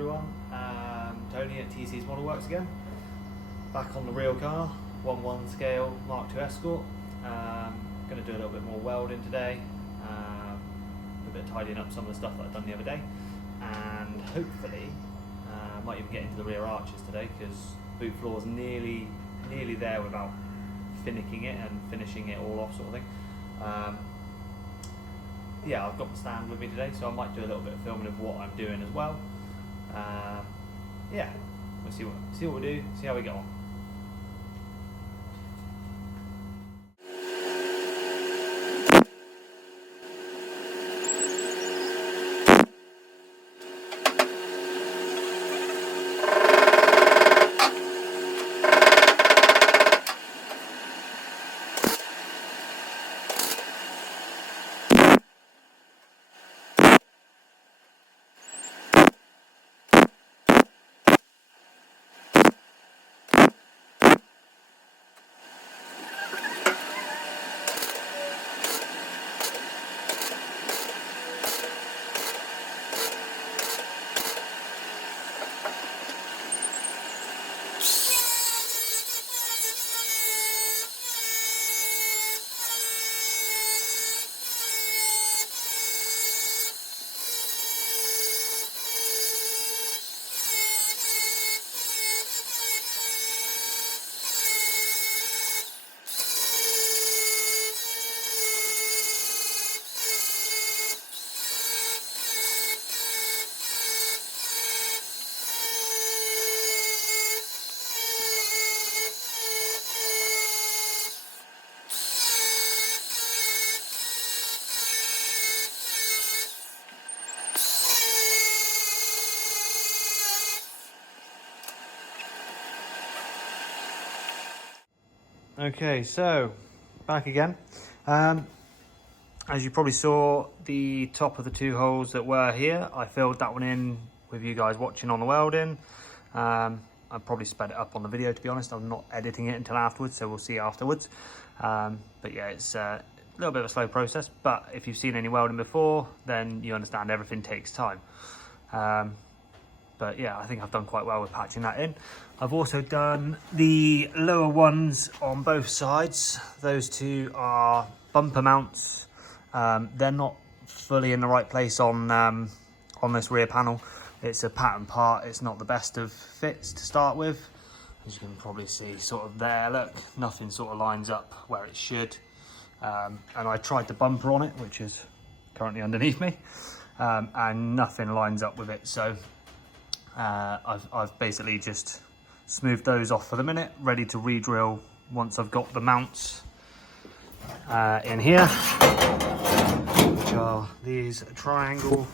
everyone, Tony at TC's Model Works again. Back on the real car, 1/1 scale Mk2 escort. Going to do a little bit more welding today, a bit of tidying up some of the stuff that I've done the other day, and hopefully might even get into the rear arches today because boot floor's nearly there without finicking it and finishing it all off, sort of thing. Yeah, I've got my stand with me today, so I might do a little bit of filming of what I'm doing as well. Yeah, we'll see what we do, see how we get on. Okay, so back again. As you probably saw, the top of the two holes that were here, I filled that one in with you guys watching on the welding. I probably sped it up on the video, to be honest. I'm not editing it until afterwards, so we'll see afterwards. But yeah, it's a little bit of a slow process, but if you've seen any welding before, then you understand everything takes time. But yeah, I think I've done quite well with patching that in. I've also done the lower ones on both sides. Those two are bumper mounts. They're not fully in the right place on this rear panel. It's a pattern part. It's not the best of fits to start with. As you can probably see sort of there, look, nothing sort of lines up where it should. And I tried the bumper on it, which is currently underneath me, and nothing lines up with it. So I've basically just smoothed those off for the minute, ready to re-drill once I've got the mounts in here, which are these triangle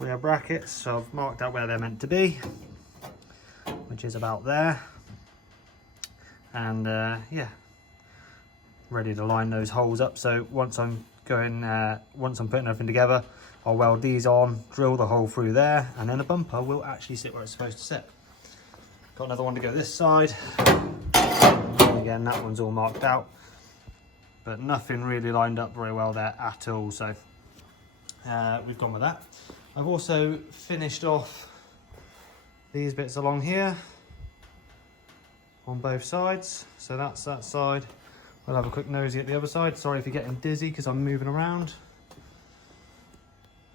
rear brackets. So I've marked out where they're meant to be, which is about there, and yeah, ready to line those holes up. So once I'm putting everything together, I'll weld these on, drill the hole through there, and then the bumper will actually sit where it's supposed to sit. Got another one to go this side. And again, that one's all marked out, but nothing really lined up very well there at all. So we've gone with that. I've also finished off these bits along here on both sides. So that's that side. I'll have a quick nosy at the other side. Sorry if you're getting dizzy because I'm moving around.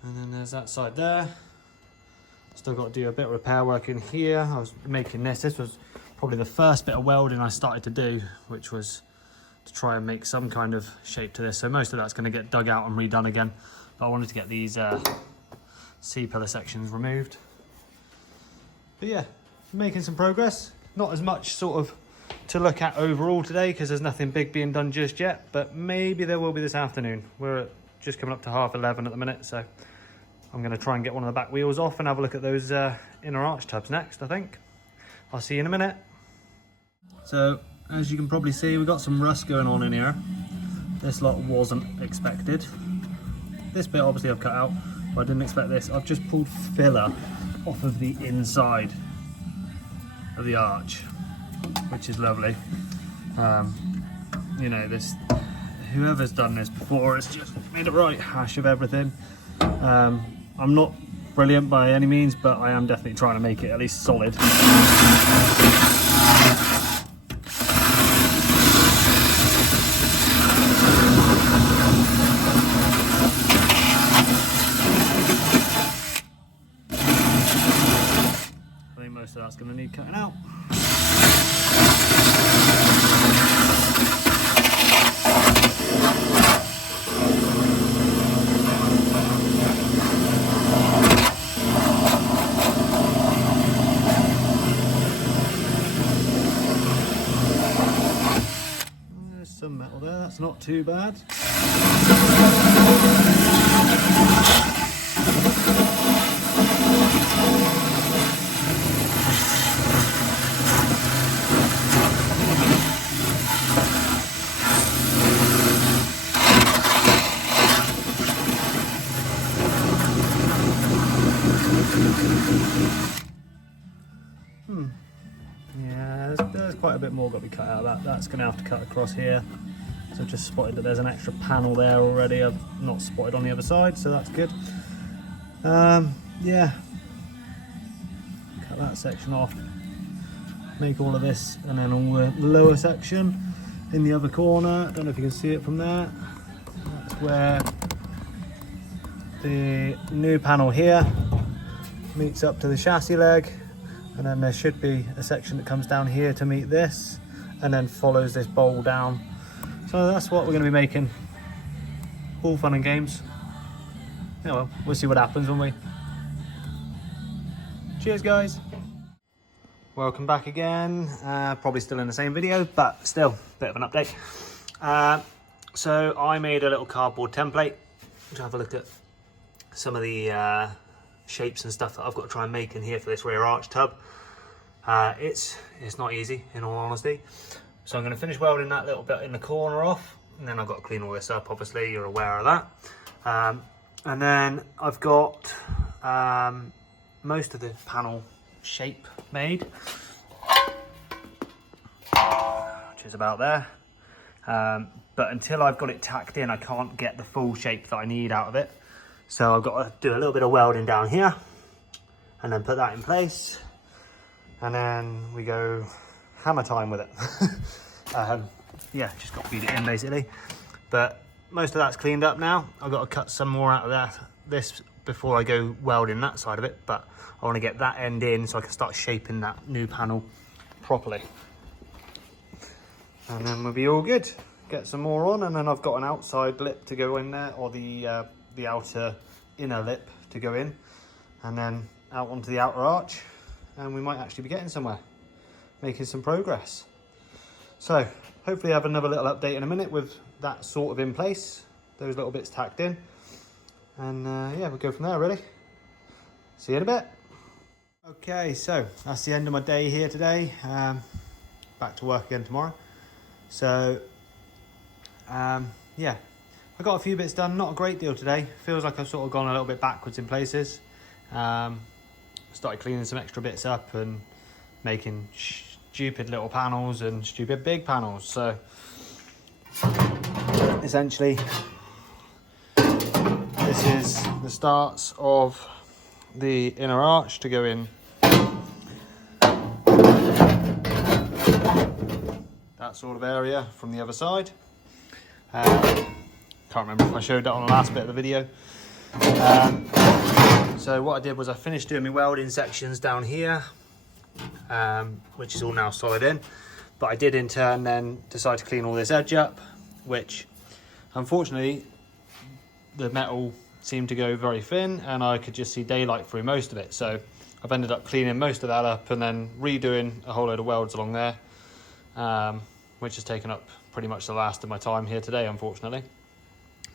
And then there's that side there. Still got to do a bit of repair work in here. I was making this. This was probably the first bit of welding I started to do, which was to try and make some kind of shape to this. So most of that's going to get dug out and redone again. But I wanted to get these C-pillar sections removed. But yeah, making some progress. Not as much sort of to look at overall today because there's nothing big being done just yet. But maybe there will be this afternoon. We're at just coming up to 11:30 at the minute, so I'm going to try and get one of the back wheels off and have a look at those inner arch tubs next, I think. I'll see you in a minute. So, as you can probably see, we've got some rust going on in here. This lot wasn't expected. This bit obviously I've cut out, but I didn't expect this. I've just pulled filler off of the inside of the arch, which is lovely. You know, whoever's done this before has just made a right hash of everything. I'm not brilliant by any means, but I am definitely trying to make it at least solid. I think most of that's going to need cutting out. There's some metal there, that's not too bad. Yeah, there's quite a bit more got to be cut out of that. That's going to have to cut across here. So I've just spotted that there's an extra panel there already. I've not spotted on the other side, so that's good. Yeah, cut that section off. Make all of this, and then all the lower section in the other corner. Don't know if you can see it from there. That's where the new panel here meets up to the chassis leg, and then there should be a section that comes down here to meet this and then follows this bowl down. So that's what we're going to be making. All fun and games. Yeah, well, we'll see what happens, won't we? Cheers, guys. Welcome back again. Probably still in the same video, but still a bit of an update. So I made a little cardboard template to have a look at some of the shapes and stuff that I've got to try and make in here for this rear arch tub. It's not easy, in all honesty. So I'm going to finish welding that little bit in the corner off, and then I've got to clean all this up. Obviously, you're aware of that. And then I've got most of the panel shape made, which is about there. But until I've got it tacked in, I can't get the full shape that I need out of it. So I've got to do a little bit of welding down here and then put that in place, and then we go hammer time with it. Yeah, just got to feed it in basically. But most of that's cleaned up now. I've got to cut some more out of this before I go welding that side of it, but I want to get that end in so I can start shaping that new panel properly, and then we'll be all good. Get some more on, and then I've got an outside lip to go in there, or the outer inner lip to go in, and then out onto the outer arch, and we might actually be getting somewhere, making some progress. So hopefully I have another little update in a minute with that sort of in place, those little bits tacked in, and yeah, we'll go from there really. See you in a bit. Okay, so that's the end of my day here today. Back to work again tomorrow. So yeah, I got a few bits done, not a great deal today. Feels like I've sort of gone a little bit backwards in places. Started cleaning some extra bits up and making stupid little panels and stupid big panels. So essentially, this is the starts of the inner arch to go in that sort of area from the other side. Can't remember if I showed that on the last bit of the video. So what I did was I finished doing my welding sections down here, which is all now solid in, but I did in turn then decide to clean all this edge up, which unfortunately the metal seemed to go very thin and I could just see daylight through most of it. So I've ended up cleaning most of that up and then redoing a whole load of welds along there, which has taken up pretty much the last of my time here today, unfortunately.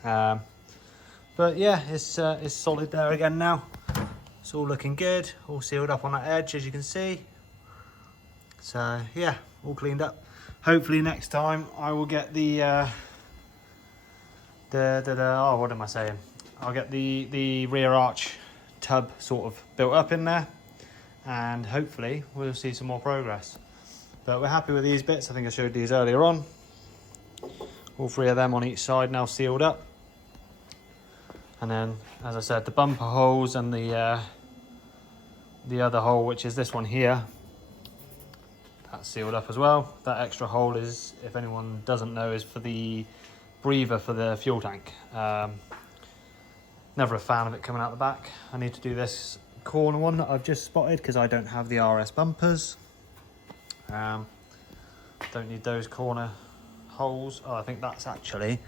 But yeah, it's solid there again now. It's all looking good, all sealed up on that edge, as you can see. So yeah, all cleaned up. Hopefully next time I will get oh, what am I saying? I'll get the rear arch tub sort of built up in there, and hopefully we'll see some more progress. But we're happy with these bits. I think I showed these earlier on. All three of them on each side now sealed up. And then, as I said, the bumper holes and the other hole, which is this one here, that's sealed up as well. That extra hole is, if anyone doesn't know, is for the breather for the fuel tank. Never a fan of it coming out the back. I need to do this corner one that I've just spotted because I don't have the RS bumpers. Don't need those corner holes. Oh, I think that's actually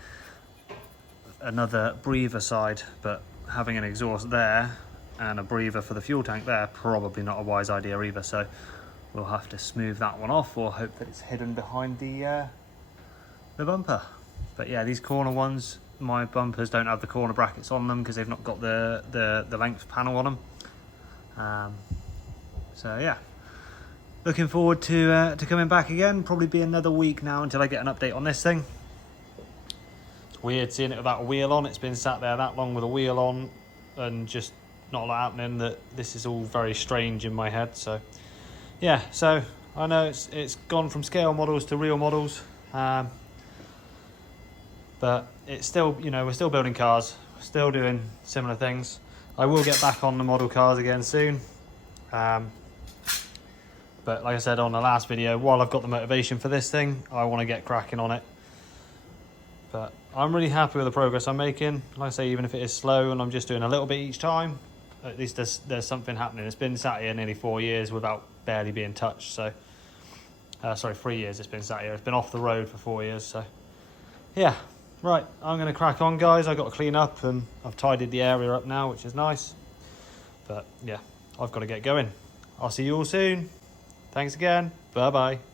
another breather side, but having an exhaust there and a breather for the fuel tank there, probably not a wise idea either. So we'll have to smooth that one off, or hope that it's hidden behind the bumper. But yeah, these corner ones, my bumpers don't have the corner brackets on them because they've not got the length panel on them. So yeah, looking forward to coming back again. Probably be another week now until I get an update on this thing. It's weird seeing it without a wheel on. It's been sat there that long with a wheel on and just not a lot happening. That this is all very strange in my head. So yeah, so I know it's gone from scale models to real models, but it's still, you know, we're still building cars, we're still doing similar things. I will get back on the model cars again soon, but like I said on the last video, while I've got the motivation for this thing, I want to get cracking on it. But I'm really happy with the progress I'm making. Like I say, even if it is slow and I'm just doing a little bit each time, at least there's something happening. It's been sat here nearly 4 years without barely being touched. So sorry, 3 years it's been sat here. It's been off the road for 4 years. So yeah, right, I'm going to crack on, guys. I've got to clean up and I've tidied the area up now, which is nice. But yeah, I've got to get going. I'll see you all soon. Thanks again. Bye bye.